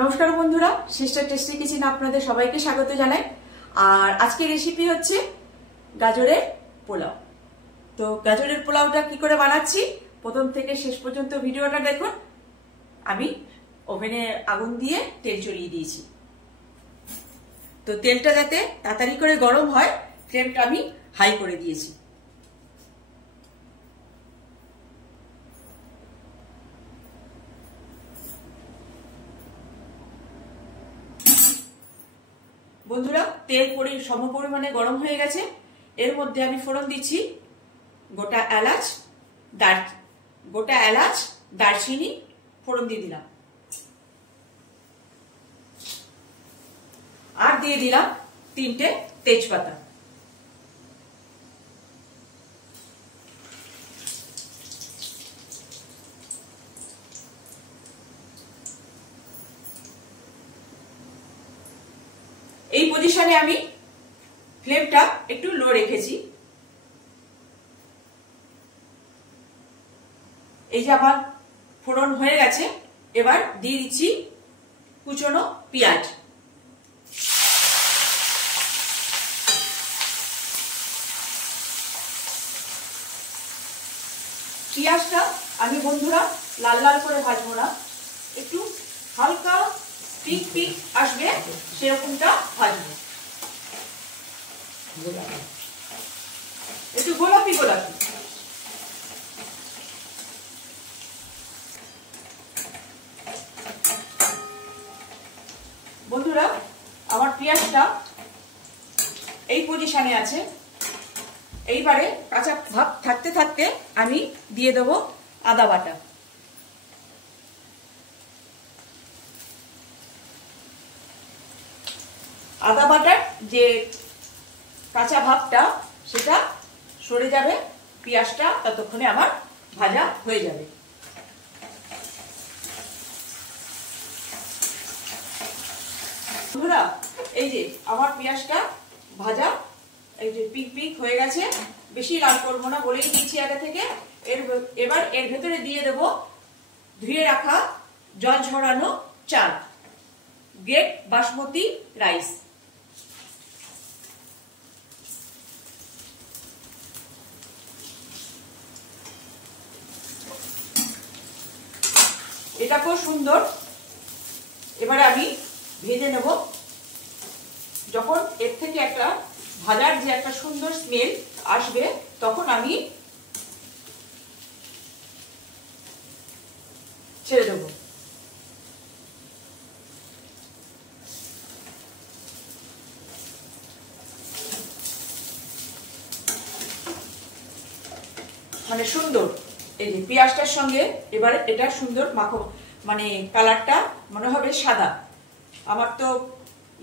নমস্কার বন্ধুরা, sister tasty কিচেনে আপনাদের সবাইকে স্বাগত জানাই। আর আজকের রেসিপি হচ্ছে গাজরের পোলাও। তো গাজরের পোলাওটা কি করে বানাচ্ছি প্রথম থেকে শেষ পর্যন্ত ভিডিওটা দেখুন। আমি ওভেনে আগুন দিয়ে তেল চড়িয়ে দিয়েছি। তো তেলটা যাতে তাড়াতাড়ি করে গরম হয় ফ্লেমটা আমি হাই করে দিয়েছি। বন্ধুরা, তেল সম পরিমাণে গরম হয়ে গেছে। এর মধ্যে আমি ফোড়ন দিচ্ছি গোটা এলাচ, দারচিনি ফোড়ন দিয়ে দিলাম। আর দিয়ে দিলাম 3টে তেজপাতা। এই পজিশনে আমি ফ্লেমটা একটু লো রেখেছি। এই যে আমার ফোড়ন হয়ে গেছে, এবার দিয়ে দিচ্ছি কুচনো পেঁয়াজ। পেঁয়াজটা আমি বন্ধুরা লাল লাল করে ভাজবো না, একটু হালকা পিক আসবে সেরকমটা ভাজবো, একটু গোলাপি। বন্ধুরা, আমার পেঁয়াজটা এই পজিশনে আছে। এইবারে কাঁচা ভাব থাকতে থাকতে আমি দিয়ে দেবো আদা বাটা। আদা বাটার যে কাঁচা ভাবটা সেটা সরে যাবে, পেঁয়াজটা ততক্ষণে আমার ভাজা হয়ে যাবে। বন্ধুরা, এই যে আমার পেঁয়াজটা ভাজা এই যে পিক হয়ে গেছে। বেশি লাল করবো না বলেই দিচ্ছি আগে থেকে। এবার এর ভেতরে দিয়ে দেব ধুয়ে রাখা জল ঝরানো চাল, গ্রেট বাসমতি রাইস। এটা খুব সুন্দর। এবারে আমি ভেজে নেব। যখন এর থেকে একটা ভাজার যে একটা সুন্দর স্মেল আসবে তখন আমি ছেড়ে দেব। মানে সুন্দর এই যে পেঁয়াজটার সঙ্গে এবারে এটা সুন্দর মাখো, মানে কালারটা মনে হবে সাদা। আমার তো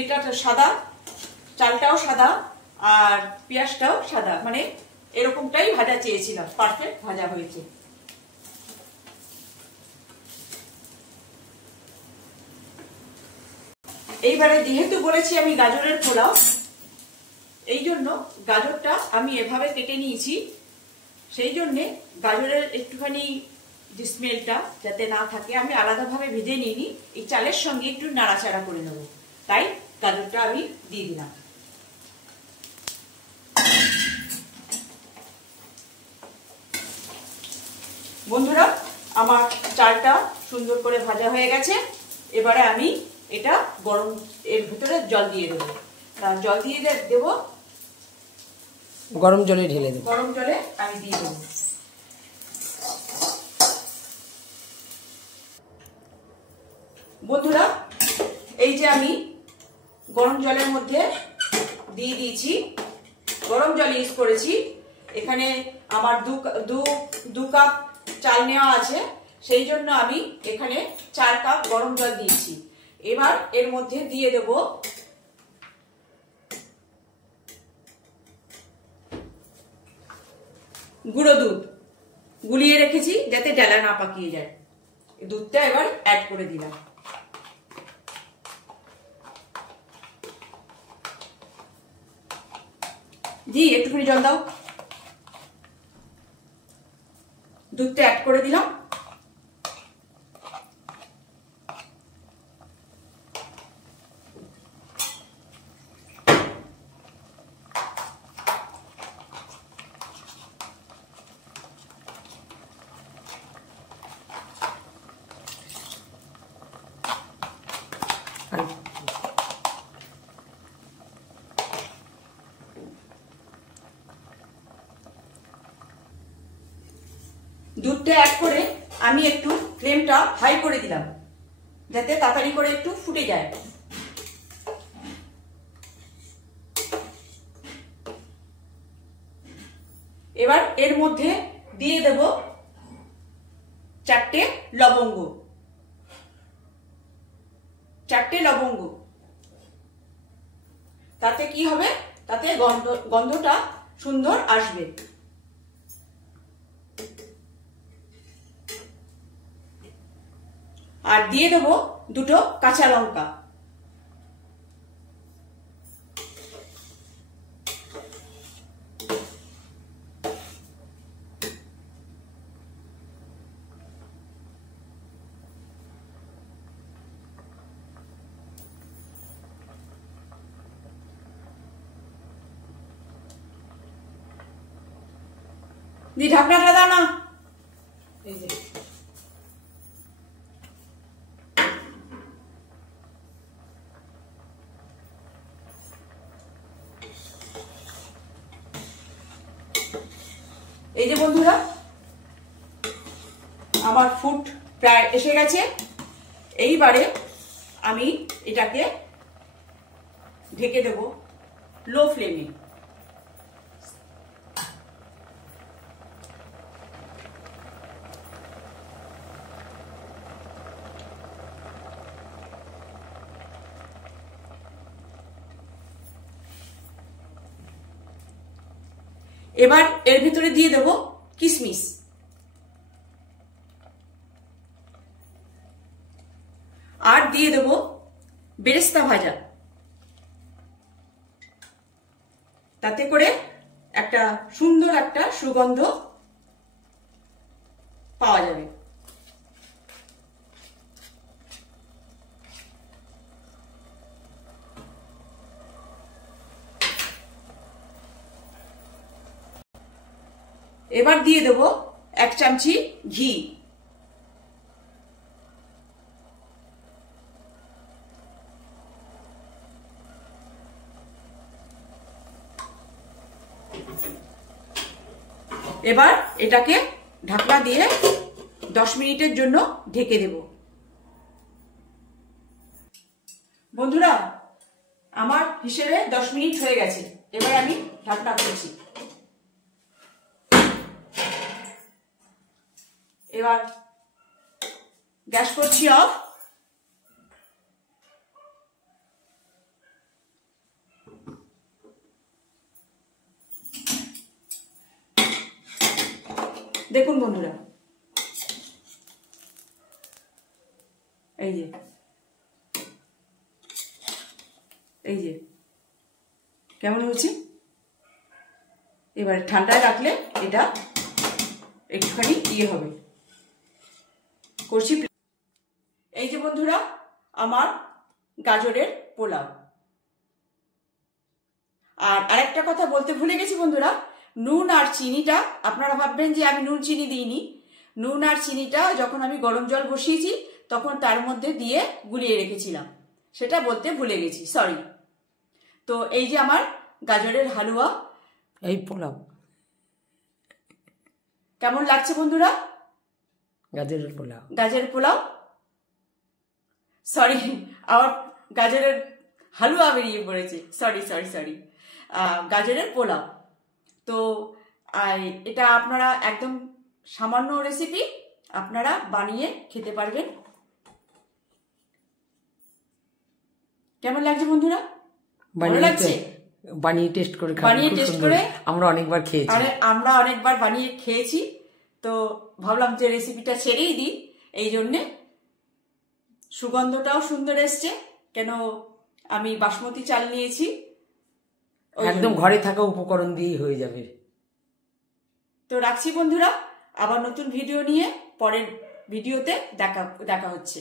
এটা সাদা, চালটাও সাদা আর পেঁয়াজটাও সাদা, মানে এরকমটাই ভাজা চেয়েছিলাম। পারফেক্ট ভাজা হয়েছে। এইবারে যেহেতু বলেছি আমি গাজরের পোলাও, এই জন্য গাজরটা আমি এভাবে কেটে নিয়েছি। সেই জন্যে গাজরের একটুখানি যে স্মেলটা যাতে না থাকে আমি আলাদাভাবে ভেজে নিইনি, এই চালের সঙ্গে একটু নাড়াচাড়া করে নেব, তাই গাজরটা আমি দিয়ে দিলাম। বন্ধুরা, আমার চালটা সুন্দর করে ভাজা হয়ে গেছে। এবারে আমি এটা গরম এর ভিতরে জল দিয়ে দেবো। জল দিয়ে দেবো, গরম জলে ঢেলে দেবো। গরম জলে আমি দিয়ে দেবো। বন্ধুরা, এই যে আমি গরম জলের মধ্যে দিয়ে দিয়েছি, গরম জল ইউজ করেছি। এখানে আমার দু কাপ চাল নেওয়া আছে, সেই জন্য আমি এখানে 4 কাপ গরম জল দিয়েছি। এবার এর মধ্যে দিয়ে দেব গুঁড়ো দুধ, গুলিয়ে রেখেছি যাতে ডালা না পাকিয়ে যায়। দুধটা এবার অ্যাড করে দিলাম। জি, একটুখানি জল দাও। দুধটা অ্যাড করে দিলাম। দুধটা অ্যাড করে আমি একটু ফ্লেমটা হাই করে দিলাম, যাতে তাড়াতাড়ি করে একটু ফুটে যায়। এবার এর মধ্যে দিয়ে দেব 4টে লবঙ্গ। 4টে লবঙ্গ, তাতে কি হবে, তাতে গন্ধটা সুন্দর আসবে। আর দিয়ে দেব 2টো কাঁচা লঙ্কা। দি ঢাকনাটা দাও না। এই যে বন্ধুরা, আমার ফুড প্রায় এসে গেছে। এইবারে আমি এটাকে ঢেকে দেব লো ফ্লেমে। এবার এর ভিতরে দিয়ে দেব কিশমিশ, আর দিয়ে দেব বেরেস্তা ভাজা। তাতে করে একটা সুন্দর একটা সুগন্ধ পাওয়া যাবে। এবার দিয়ে দেব 1 চামচি ঘি। এবার এটাকে ঢাকনা দিয়ে 10 মিনিটের জন্য ঢেকে দেব। বন্ধুরা, আমার হিসেবে 10 মিনিট হয়ে গেছে। এবার আমি ঢাকনা খুলছি। এবার গ্যাস করছি অফ। দেখুন বন্ধুরা, এই যে কেমন হচ্ছে। এবার ঠান্ডায় রাখলে এটা একটুখানি ইয়ে হবে। করছি। এই যে বন্ধুরা, আমার গাজরের পোলাও। আর আরেকটা কথা বলতে ভুলে গেছি বন্ধুরা, নুন আর চিনিটা, আপনারা ভাববেন যে আমি নুন চিনি দিইনি। নুন আর চিনিটা যখন আমি গরম জল বসিয়েছি তখন তার মধ্যে দিয়ে গুলিয়ে রেখেছিলাম, সেটা বলতে ভুলে গেছি, সরি। তো এই যে আমার গাজরের হালুয়া, এই পোলাও কেমন লাগছে বন্ধুরা? গাজরের পোলাও, গাজরের পোলাও, সরি, আমার গাজরের হালুয়া বেরিয়ে পড়েছে, সরি সরি সরি, গাজরের পোলাও। তো এটা আপনারা একদম সামান্য রেসিপি, আপনারা বানিয়ে খেতে পারবেন। কেমন লাগছে বন্ধুরা? ভালো লাগছে? বানিয়ে টেস্ট করে আমরা অনেকবার খেয়েছি। আমরা অনেকবার বানিয়ে খেয়েছি। তো ভাবলাম যে রেসিপিটা ছেড়েই দিই, এই জন্যে। সুগন্ধটাও সুন্দর এসছে, কেন আমি বাসমতি চাল নিয়েছি। একদম ঘরে থাকা উপকরণ দিয়েই হয়ে যাবে। তো রাখছি বন্ধুরা, আবার নতুন ভিডিও নিয়ে পরের ভিডিওতে দেখা হচ্ছে।